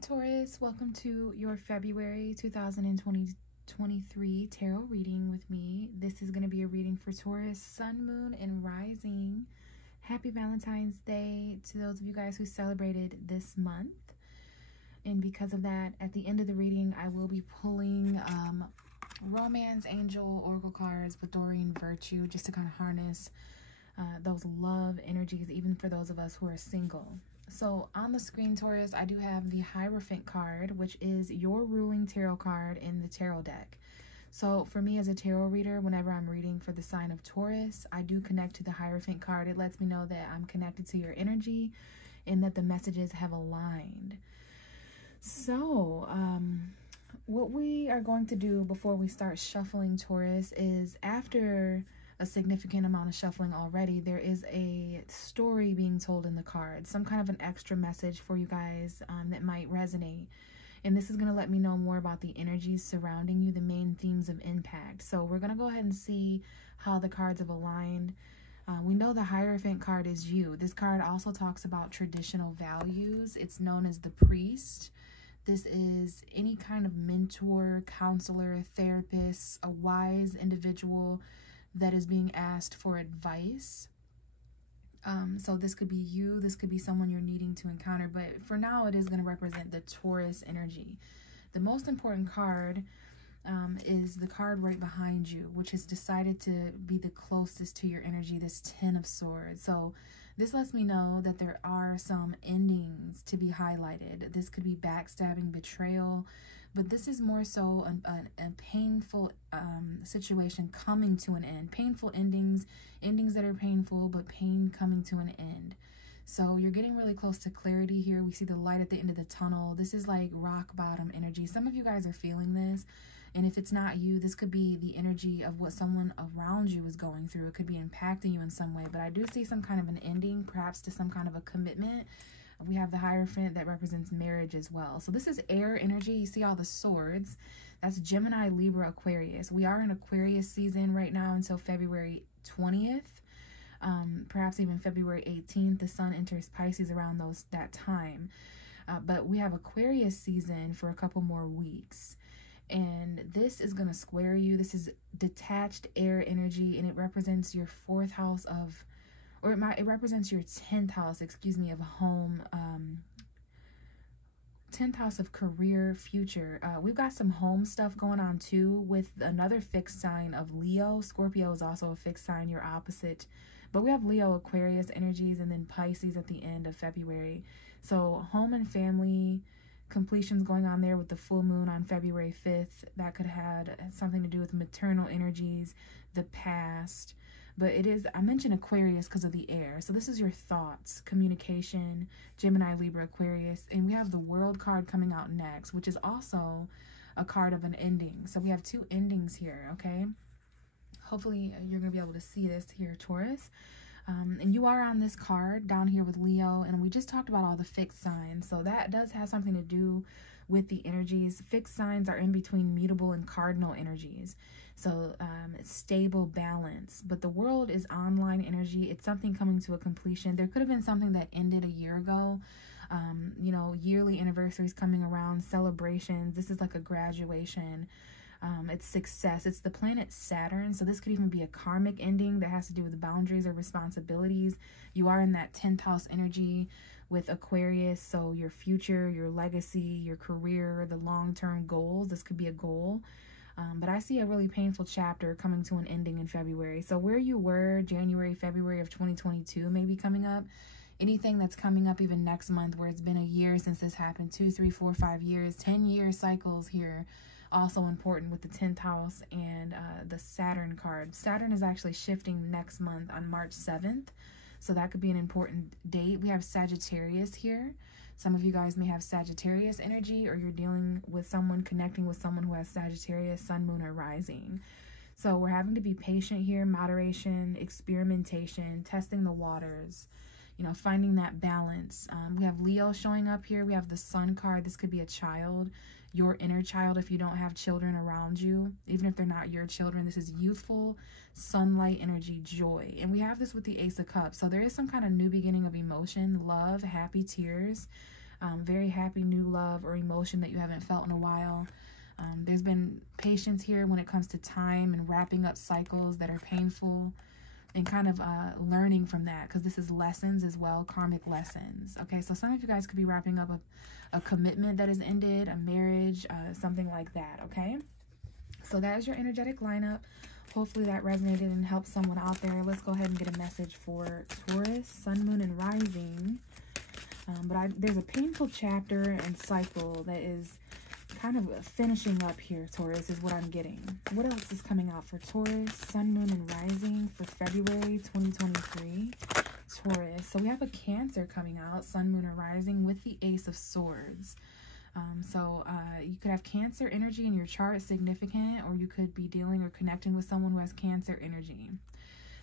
Taurus, welcome to your February 2023 tarot reading with me. This is going to be a reading for Taurus, Sun, Moon, and Rising. Happy Valentine's Day to those of you guys who celebrated this month. And because of that, at the end of the reading, I will be pulling Romance, Angel, Oracle cards with Doreen Virtue, just to kind of harness those love energies, even for those of us who are single. So on the screen, Taurus, I do have the Hierophant card, which is your ruling tarot card in the tarot deck. So for me as a tarot reader, whenever I'm reading for the sign of Taurus, I do connect to the Hierophant card. It lets me know that I'm connected to your energy and that the messages have aligned. So what we are going to do before we start shuffling, Taurus, is after a significant amount of shuffling already, there is a story being told in the cards, some kind of an extra message for you guys that might resonate. And this is going to let me know more about the energies surrounding you, the main themes of impact. So we're going to go ahead and see how the cards have aligned. We know the Hierophant card is you. This card also talks about traditional values. It's known as the Priest. This is any kind of mentor, counselor, therapist, a wise individual that is being asked for advice. So this could be you, this could be someone you're needing to encounter, but for now it is going to represent the Taurus energy. The most important card is the card right behind you, which has decided to be the closest to your energy, this Ten of Swords. So this lets me know that there are some endings to be highlighted. This could be backstabbing, betrayal, but this is more so a painful situation coming to an end. Painful endings that are painful, but pain coming to an end. So you're getting really close to clarity here. We see the light at the end of the tunnel. This is like rock bottom energy. Some of you guys are feeling this. And if it's not you, this could be the energy of what someone around you is going through. It could be impacting you in some way. But I do see some kind of an ending, perhaps to some kind of a commitment. We have the Hierophant that represents marriage as well. So this is air energy. You see all the swords. That's Gemini, Libra, Aquarius. We are in Aquarius season right now until February 20th. Perhaps even February 18th. The sun enters Pisces around that time. But we have Aquarius season for a couple more weeks. And this is going to square you. This is detached air energy, and it represents your fourth house of, or it represents your 10th house, excuse me, of home, 10th house of career, future. We've got some home stuff going on too with another fixed sign of Leo. Scorpio is also a fixed sign, your opposite. But we have Leo, Aquarius energies, and then Pisces at the end of February. So home and family completions going on there with the full moon on February 5th. That could have had something to do with maternal energies, the past. But it is, I mentioned Aquarius because of the air. So this is your thoughts, communication, Gemini, Libra, Aquarius. And we have the World card coming out next, which is also a card of an ending. So we have two endings here, okay? Hopefully you're going to be able to see this here, Taurus. And you are on this card down here with Leo, and we just talked about all the fixed signs. So that does have something to do with the energies. Fixed signs are in between mutable and cardinal energies. So it's stable, balance. But the World is online energy. It's something coming to a completion. There could have been something that ended a year ago. You know, yearly anniversaries coming around, celebrations. This is like a graduation. It's success. It's the planet Saturn. So this could even be a karmic ending that has to do with boundaries or responsibilities. You are in that 10th house energy with Aquarius. So your future, your legacy, your career, the long-term goals. This could be a goal. But I see a really painful chapter coming to an ending in February. So where you were January, February of 2022 maybe coming up. Anything that's coming up even next month where it's been a year since this happened. 2, 3, 4, 5 years. 10-year cycles here. Also important with the 10th house and the Saturn card. Saturn is actually shifting next month on March 7th. So that could be an important date. We have Sagittarius here. Some of you guys may have Sagittarius energy, or you're dealing with someone, connecting with someone who has Sagittarius, sun, moon, or rising. So we're having to be patient here, moderation, experimentation, testing the waters, you know, finding that balance. We have Leo showing up here. We have the Sun card. This could be a child, your inner child if you don't have children around you. Even if they're not your children, this is youthful, sunlight energy, joy. And we have this with the Ace of Cups. So there is some kind of new beginning of emotion, love, happy tears. Very happy new love or emotion that you haven't felt in a while. There's been patience here when it comes to time and wrapping up cycles that are painful, and kind of learning from that, because this is lessons as well, karmic lessons. Okay, so some of you guys could be wrapping up a commitment that has ended, a marriage, something like that. Okay, so that is your energetic lineup. Hopefully that resonated and helped someone out there. Let's go ahead and get a message for Taurus, Sun, Moon, and Rising. There's a painful chapter and cycle that is kind of finishing up here, Taurus, is what I'm getting. What else is coming out for Taurus, Sun, Moon, and Rising for February 2023? Taurus. So we have a Cancer coming out, Sun, Moon, and Rising, with the Ace of Swords. You could have Cancer energy in your chart, significant, or you could be dealing or connecting with someone who has Cancer energy.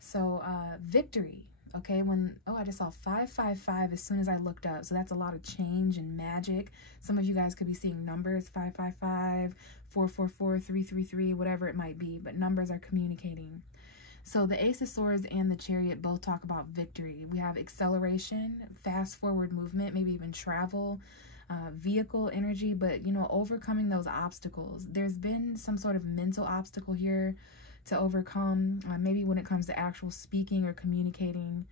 So victory. Okay, I just saw 555 as soon as I looked up. So that's a lot of change and magic. Some of you guys could be seeing numbers, 555, 444, 333, whatever it might be. But numbers are communicating. So the Ace of Swords and the Chariot both talk about victory. We have acceleration, fast forward movement, maybe even travel, vehicle energy, but, you know, overcoming those obstacles. There's been some sort of mental obstacle here to overcome, maybe when it comes to actual speaking or communicating.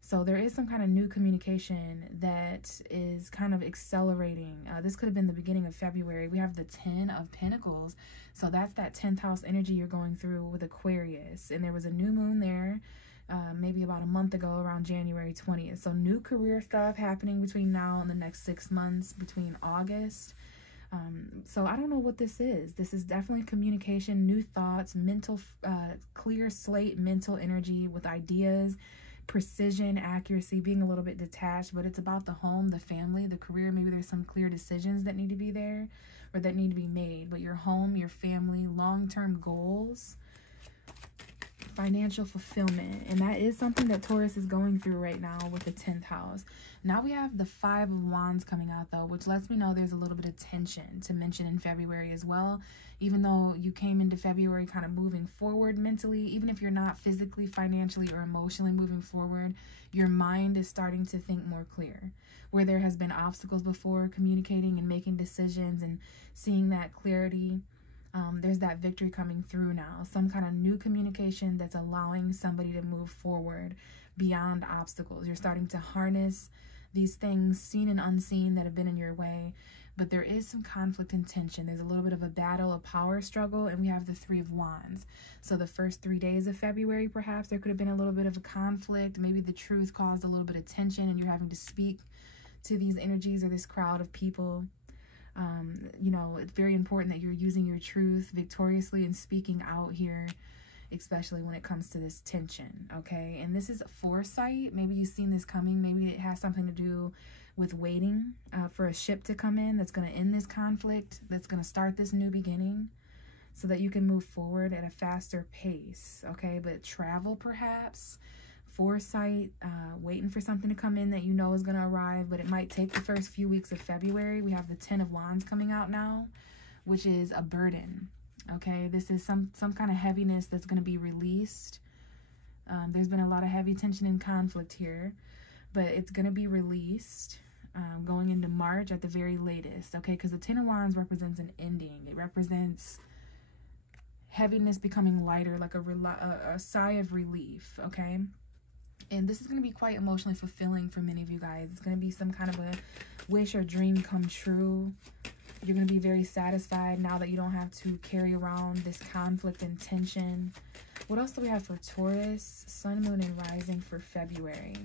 So there is some kind of new communication that is kind of accelerating. This could have been the beginning of February. We have the 10 of Pentacles. So that's that 10th house energy you're going through with Aquarius. And there was a new moon there maybe about a month ago, around January 20th. So new career stuff happening between now and the next 6 months, between August. So I don't know what this is. This is definitely communication, new thoughts, mental, clear slate, mental energy with ideas, precision, accuracy, being a little bit detached, but it's about the home, the family, the career. Maybe there's some clear decisions that need to be there or that need to be made, but your home, your family, long-term goals, financial fulfillment. And that is something that Taurus is going through right now with the 10th house. Now we have the 5 of Wands coming out though, which lets me know there's a little bit of tension to mention in February as well. Even though you came into February kind of moving forward mentally, even if you're not physically, financially, or emotionally moving forward, your mind is starting to think more clear. Where there has been obstacles before, communicating and making decisions and seeing that clarity, there's that victory coming through now. Some kind of new communication that's allowing somebody to move forward beyond obstacles. You're starting to harness these things, seen and unseen, that have been in your way. But there is some conflict and tension. There's a little bit of a battle, a power struggle, and we have the 3 of Wands. So the first 3 days of February, perhaps, there could have been a little bit of a conflict. Maybe the truth caused a little bit of tension, and you're having to speak to these energies or this crowd of people. You know, it's very important that you're using your truth victoriously and speaking out here, especially when it comes to this tension, okay? And this is foresight. Maybe you've seen this coming. Maybe it has something to do with waiting for a ship to come in that's going to end this conflict, that's going to start this new beginning so that you can move forward at a faster pace, okay? But travel, perhaps, foresight, waiting for something to come in that you know is going to arrive, but it might take the first few weeks of February. We have the 10 of Wands coming out now, which is a burden, okay? This is some kind of heaviness that's going to be released. There's been a lot of heavy tension and conflict here, but it's going to be released going into March at the very latest, okay? Because the 10 of Wands represents an ending. It represents heaviness becoming lighter, like a sigh of relief, okay? And this is going to be quite emotionally fulfilling for many of you guys. It's going to be some kind of a wish or dream come true. You're going to be very satisfied now that you don't have to carry around this conflict and tension. What else do we have for Taurus, Sun, Moon, and Rising for February?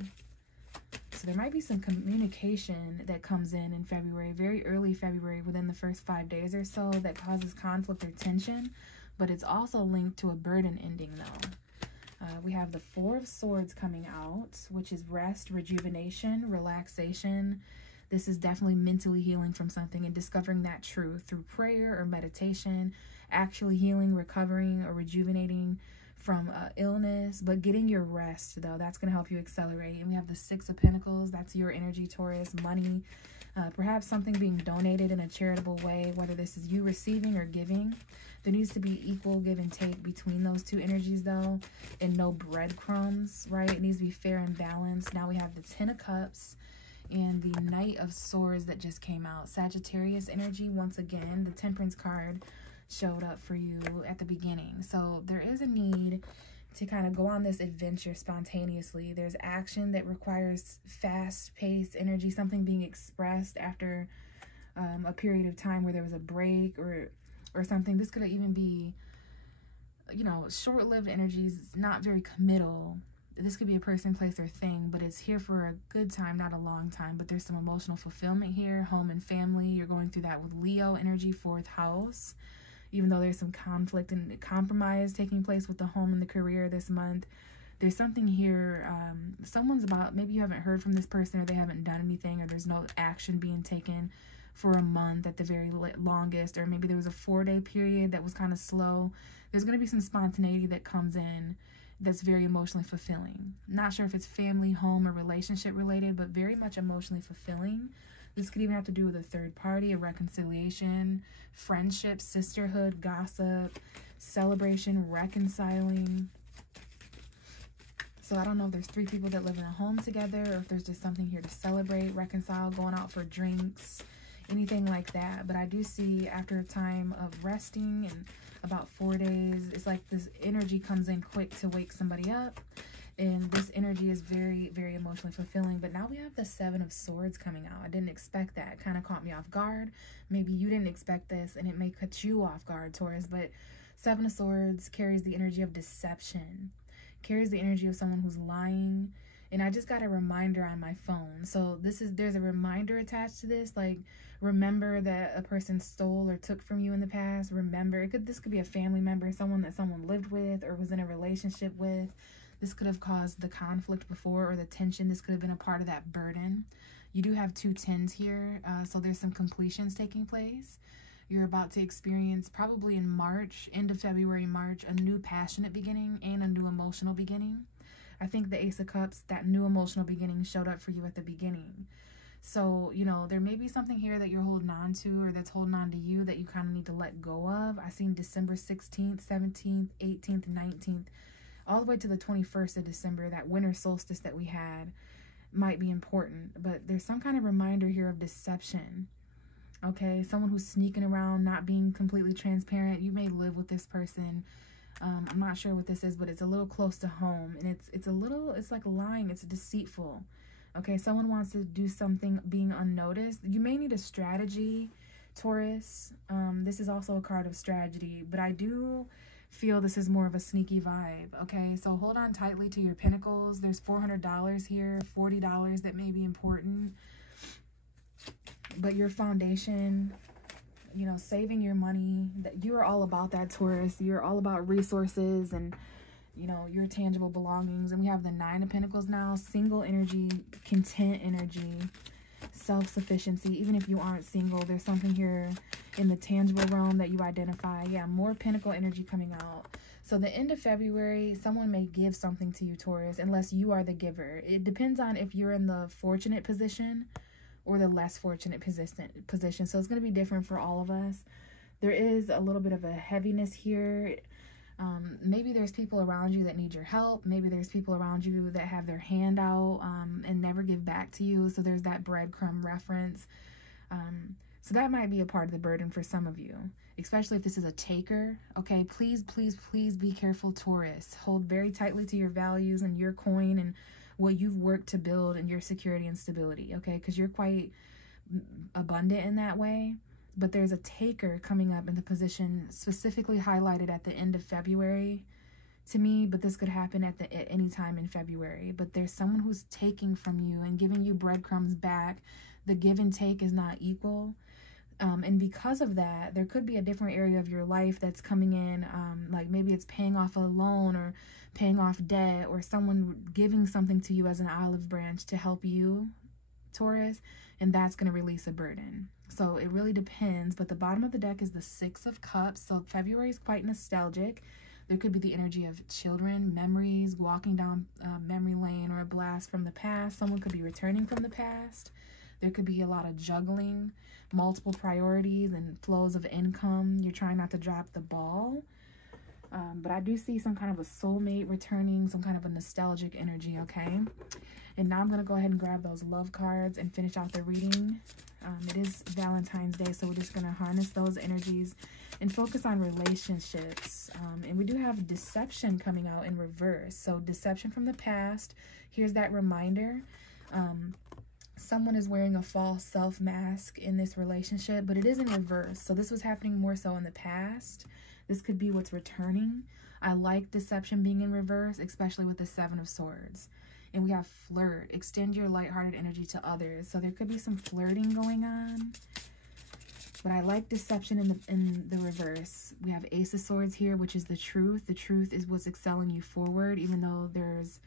So there might be some communication that comes in February, very early February, within the first 5 days or so, that causes conflict or tension. But it's also linked to a burden ending though. We have the 4 of Swords coming out, which is rest, rejuvenation, relaxation. This is definitely mentally healing from something and discovering that truth through prayer or meditation, actually healing, recovering, or rejuvenating from illness. But getting your rest, though, that's going to help you accelerate. And we have the 6 of Pentacles. That's your energy, Taurus, money. Perhaps something being donated in a charitable way, whether this is you receiving or giving. There needs to be equal give and take between those two energies, though, and no breadcrumbs, right? It needs to be fair and balanced. Now we have the 10 of Cups, and the Knight of Swords that just came out. Sagittarius energy, once again, the Temperance card showed up for you at the beginning. So there is a need to kind of go on this adventure spontaneously. There's action that requires fast-paced energy, something being expressed after a period of time where there was a break or something. This could even be, you know, short-lived energies, not very committal. This could be a person, place, or thing, but it's here for a good time, not a long time. But there's some emotional fulfillment here, home and family. You're going through that with Leo energy, 4th house. Even though there's some conflict and compromise taking place with the home and the career this month, there's something here. Someone's about, maybe you haven't heard from this person, or they haven't done anything, or there's no action being taken for a month at the very longest, or maybe there was a 4-day period that was kind of slow. There's going to be some spontaneity that comes in that's very emotionally fulfilling. Not sure if it's family, home, or relationship related, but very much emotionally fulfilling. This could even have to do with a third party, a reconciliation, friendship, sisterhood, gossip, celebration, reconciling. So I don't know if there's 3 people that live in a home together, or if there's just something here to celebrate, reconcile, going out for drinks, anything like that. But I do see after a time of resting and about 4 days, it's like this energy comes in quick to wake somebody up. And this energy is very, very emotionally fulfilling. But now we have the 7 of Swords coming out. I didn't expect that. It kind of caught me off guard. Maybe you didn't expect this, and it may cut you off guard, Taurus. But 7 of Swords carries the energy of deception. Carries the energy of someone who's lying. And I just got a reminder on my phone. So there's a reminder attached to this. Like, remember that a person stole or took from you in the past. Remember, this could be a family member, someone that someone lived with or was in a relationship with. This could have caused the conflict before, or the tension. This could have been a part of that burden. You do have 2 10s here, so there's some completions taking place. You're about to experience, probably in March, end of February, March, a new passionate beginning and a new emotional beginning. I think the Ace of Cups, that new emotional beginning, showed up for you at the beginning. So, you know, there may be something here that you're holding on to, or that's holding on to you, that you kind of need to let go of. I seen December 16th, 17th, 18th, 19th. All the way to the 21st of December, that winter solstice that we had might be important. But there's some kind of reminder here of deception. Okay, someone who's sneaking around, not being completely transparent. You may live with this person. I'm not sure what this is, but it's a little close to home. And it's like lying. It's deceitful. Okay, someone wants to do something being unnoticed. You may need a strategy, Taurus. This is also a card of strategy, but I do feel this is more of a sneaky vibe. Okay, so hold on tightly to your pentacles. There's $400 here, $40 that may be important, but your foundation, you know, saving your money, that you're all about that, Taurus. You're all about resources and, you know, your tangible belongings. And we have the 9 of Pentacles now, single energy, content energy, self-sufficiency. Even if you aren't single, there's something here in the tangible realm that you identify. Yeah, more Pentacle energy coming out. So the end of February, someone may give something to you, Taurus, unless you are the giver. It depends on if you're in the fortunate position or the less fortunate position. So it's going to be different for all of us. There is a little bit of a heaviness here. Maybe there's people around you that need your help. Maybe there's people around you that have their hand out and never give back to you. So there's that breadcrumb reference. So that might be a part of the burden for some of you, especially if this is a taker. Okay, please, please, please be careful, Taurus. Hold very tightly to your values and your coin and what you've worked to build and your security and stability, okay? Because you're quite abundant in that way. But there's a taker coming up in the position specifically highlighted at the end of February to me, but this could happen at any time in February. But there's someone who's taking from you and giving you breadcrumbs back. The give and take is not equal. And because of that, there could be a different area of your life that's coming in, like maybe it's paying off a loan or paying off debt, or someone giving something to you as an olive branch to help you, Taurus, and that's going to release a burden. So it really depends, but the bottom of the deck is the 6 of Cups. So February is quite nostalgic. There could be the energy of children, memories, walking down memory lane, or a blast from the past. Someone could be returning from the past. There could be a lot of juggling, multiple priorities and flows of income. You're trying not to drop the ball. But I do see some kind of a soulmate returning, some kind of a nostalgic energy, okay? And now I'm going to go ahead and grab those love cards and finish out the reading. It is Valentine's Day, so we're just going to harness those energies and focus on relationships. And we do have deception coming out in reverse. So deception from the past. Here's that reminder. Someone is wearing a false self mask in this relationship, but it is in reverse. So this was happening more so in the past. This could be what's returning. I like deception being in reverse, especially with the Seven of Swords. And we have flirt. Extend your lighthearted energy to others. So there could be some flirting going on. But I like deception in the reverse. We have Ace of Swords here, which is the truth. The truth is what's excelling you forward, even though there's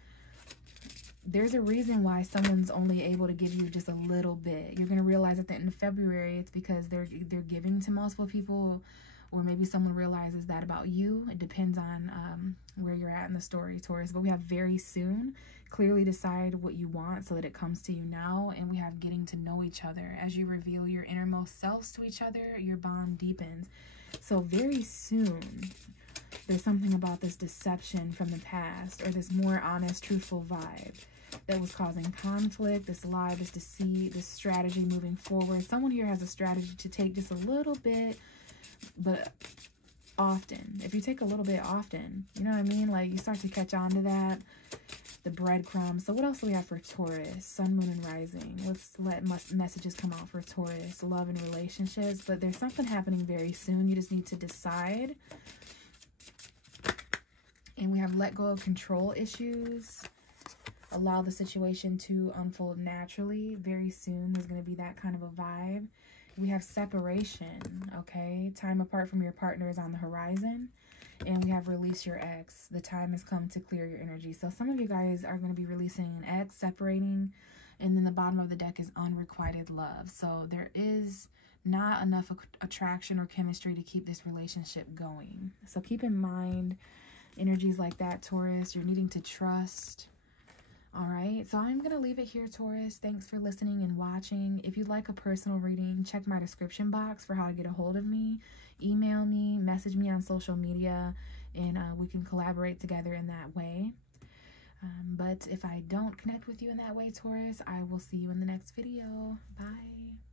a reason why someone's only able to give you just a little bit. You're going to realize at the end of February, it's because they're giving to multiple people, or maybe someone realizes that about you. It depends on where you're at in the story, Taurus. But we have very soon. Clearly decide what you want so that it comes to you now. And we have getting to know each other. As you reveal your innermost selves to each other, your bond deepens. So very soon, there's something about this deception from the past, or this more honest, truthful vibe that was causing conflict, this lie, this deceit, this strategy moving forward. Someone here has a strategy to take just a little bit, but often. If you take a little bit often, you know what I mean? Like, you start to catch on to that. The breadcrumbs. So what else do we have for Taurus? Sun, moon, and rising. Let's let messages come out for Taurus. Love and relationships. But there's something happening very soon. You just need to decide. And we have let go of control issues. Allow the situation to unfold naturally. Very soon there's going to be that kind of a vibe. We have separation, okay? Time apart from your partner is on the horizon. And we have release your ex. The time has come to clear your energy. So some of you guys are going to be releasing an ex, separating. And then the bottom of the deck is unrequited love. So there is not enough attraction or chemistry to keep this relationship going. So keep in mind energies like that, Taurus. You're needing to trust. All right, so I'm going to leave it here, Taurus. Thanks for listening and watching. If you'd like a personal reading, check my description box for how to get a hold of me. Email me, message me on social media, and we can collaborate together in that way. But if I don't connect with you in that way, Taurus, I will see you in the next video. Bye.